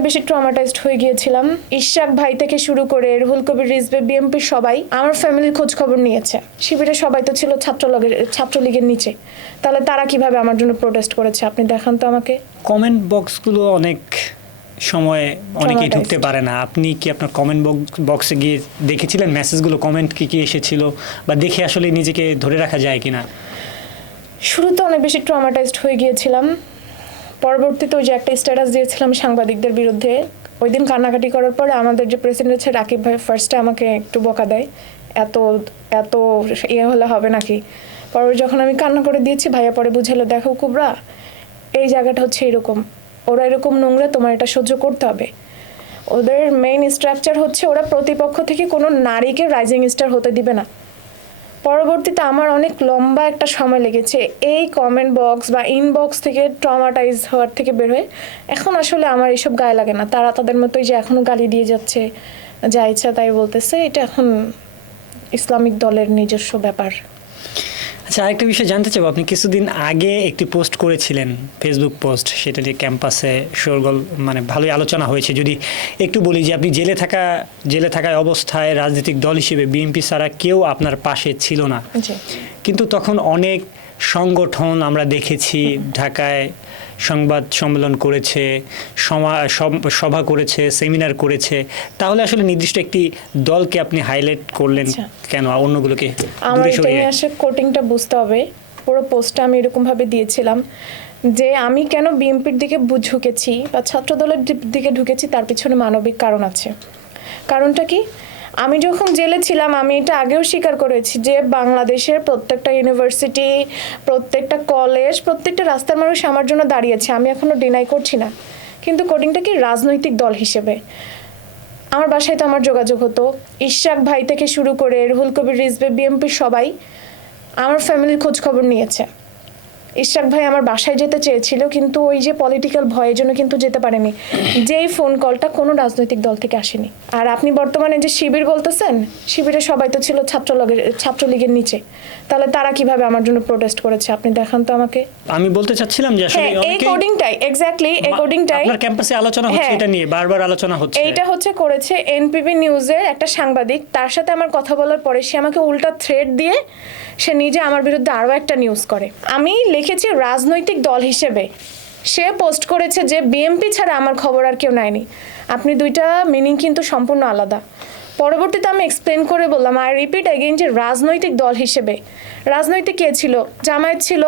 অনেক বেশি ট্রমাটাইজড হয়ে গিয়েছিলাম। ইশাক ভাই থেকে শুরু করে রুহুল কবির রিজভী, বিএনপির সবাই আমার ফ্যামিলির খোঁজ খবর নিয়েছে। শিবিরের সবাই তো ছিল ছাত্রলীগের নিচে, তাহলে তারা কিভাবে আমার জন্য প্রোটেস্ট করেছে আপনি দেখান তো আমাকে। কমেন্ট বক্সগুলো অনেক সময় অনেকেই ঢুকতে পারে না। আপনি কি আপনার কমেন্ট বক্সে গিয়ে দেখেছিলেন মেসেজগুলো, কমেন্ট কি এসেছিল, বা দেখে আসলে নিজেকে ধরে রাখা যায় কিনা? শুরুতে অনেক বেশি ট্রমাটাইজড হয়ে গিয়েছিলাম। পরবর্তীতে ওই যে একটা স্ট্যাটাস দিয়েছিলাম সাংবাদিকদের বিরুদ্ধে, ওই দিন কান্নাকাটি করার পরে আমাদের যে প্রেসিডেন্ট আছে রাকিব ভাই ফার্স্টে আমাকে একটু বকা দেয়, এত এত ইয়ে হলে হবে নাকি। পরে যখন আমি কান্না করে দিয়েছি, ভাইয়া পরে বুঝালো, দেখো কুবরা, এই জায়গাটা হচ্ছে এরকম, ওরা এরকম নোংরা, তোমার এটা সহ্য করতে হবে। ওদের মেইন স্ট্রাকচার হচ্ছে ওরা প্রতিপক্ষ থেকে কোনো নারীকে রাইজিং স্টার হতে দিবে না। পরবর্তীতে আমার অনেক লম্বা একটা সময় লেগেছে এই কমেন্ট বক্স বা ইনবক্স থেকে ট্রমাটাইজ হওয়ার থেকে বের হয়ে। এখন আসলে আমার এসব গায়ে লাগে না। তারা তাদের মতোই যে এখনও গালি দিয়ে যাচ্ছে, যা ইচ্ছা তাই বলতেছে, এটা এখন ইসলামিক দলের নিজস্ব ব্যাপার। আচ্ছা, আরেকটা বিষয় জানতে চাবো, আপনি কিছুদিন আগে একটি পোস্ট করেছিলেন, ফেসবুক পোস্ট, সেটা নিয়ে ক্যাম্পাসে শোরগোল, মানে ভালোই আলোচনা হয়েছে। যদি একটু বলি যে আপনি জেলে থাকায় অবস্থায় রাজনৈতিক দল হিসেবে বিএনপি ছাড়া কেউ আপনার পাশে ছিল না, কিন্তু তখন অনেক সংগঠন আমরা দেখেছি ঢাকায় সংবাদ সম্মেলন করেছে, সভা করেছে, সেমিনার করেছে। তাহলে আসলে নির্দিষ্ট একটি দলকে আপনি হাইলাইট করলেন কেন, অন্যগুলোকে দূরে সরিয়ে? আমার কোটিংটা বুঝতে হবে। পুরো পোস্টটা আমি এরকমভাবে দিয়েছিলাম যে আমি কেন বিএনপির দিকে ঝুঁকেছি বা ছাত্র দলের দিকে ঢুকেছি, তার পিছনে মানবিক কারণ আছে। কারণটা কি? আমি যখন জেলে ছিলাম, আমি এটা আগেও স্বীকার করেছি যে বাংলাদেশের প্রত্যেকটা ইউনিভার্সিটি, প্রত্যেকটা কলেজ, প্রত্যেকটা রাস্তার মানুষ আমার জন্য দাঁড়িয়েছে, আমি এখনও ডিনাই করছি না। কিন্তু কোডিংটা কি রাজনৈতিক দল হিসেবে আমার বাসায় তো আমার যোগাযোগ হতো। ইশাক ভাই থেকে শুরু করে রুহুল কবির রিজভী, বিএনপির সবাই আমার ফ্যামিলির খোঁজ খবর নিয়েছে। ইশাক ভাই আমার বাসায় যেতে চেয়েছিল, কিন্তু ওই যে পলিটিক্যাল ভয়ের জন্য কিন্তু যেতে পারেনি। যেই ফোন কলটা কোনো রাজনৈতিক দল থেকে আসেনি। আর আপনি বর্তমানে যে শিবির বলতেছেন, শিবিরের সবাই তো ছিল ছাত্রলীগের নিচে, তাহলে তারা কিভাবে আমার জন্য প্রোটেস্ট করেছে আপনি দেখান তো আমাকে। আমি বলতে চাচ্ছিলাম যে আসলে এই কোডিংটাই এক্স্যাক্টলি এই কোডিংটাই আপনার ক্যাম্পাসে আলোচনা হচ্ছে, এটা নিয়ে বারবার আলোচনা হচ্ছে। এইটা হচ্ছে করেছে এনপিবি নিউজের একটা সাংবাদিক, তার সাথে আমার কথা বলার পরে সে আমাকে উল্টা থ্রেট দিয়ে সে নিজে আমার বিরুদ্ধে আরও একটা নিউজ করে। আমি লিখেছি রাজনৈতিক দল হিসেবে, সে পোস্ট করেছে যে বিএনপি ছাড়া আমার খবর আর কেউ নেয়নি। আপনি দুইটা মিনিং কিন্তু সম্পূর্ণ আলাদা। পরবর্তীতে আমি এক্সপ্লেন করে বললাম, আই রিপিট এগেইন, যে রাজনৈতিক দল হিসেবে রাজনৈতিক কে ছিল? জামায়াত ছিল,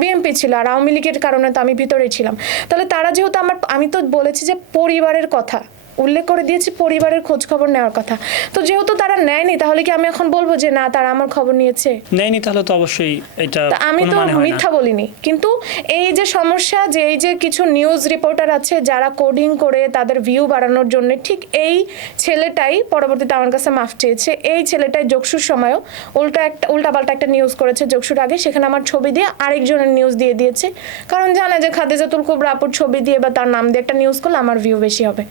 বিএনপি ছিল, আর আওয়ামী লীগের কারণে তো আমি ভিতরেই ছিলাম। তাহলে তারা যেহেতু আমি তো বলেছি যে পরিবারের কথা উল্লেখ করে দিয়েছি, পরিবারের খোঁজ খবর নেওয়ার কথা। তো যেহেতু তারা নেয়নি, তাহলে কি আমি এখন বলবো যে না তারা আমার খবর নিয়েছে? নেয়নি, তাহলে তো অবশ্যই এটা আমি তো মিথ্যা বলিনি। কিন্তু এই যে সমস্যা, যে এই যে কিছু নিউজ রিপোর্টার আছে যারা কোডিং করে তাদের ভিউ বাড়ানোর জন্য, ঠিক এই ছেলেটাই পরবর্তীতে আমার কাছে মাফ চেয়েছে। এই ছেলেটাই যোগসুর সময়ও উল্টাপাল্টা একটা নিউজ করেছে যোগসুর আগে, সেখানে আমার ছবি দিয়ে আরেকজনের নিউজ দিয়ে দিয়েছে, কারণ জানে যে খাদিজাতুল কুবরা আপুর ছবি দিয়ে বা তার নাম দিয়ে একটা নিউজ করলে আমার ভিউ বেশি হবে।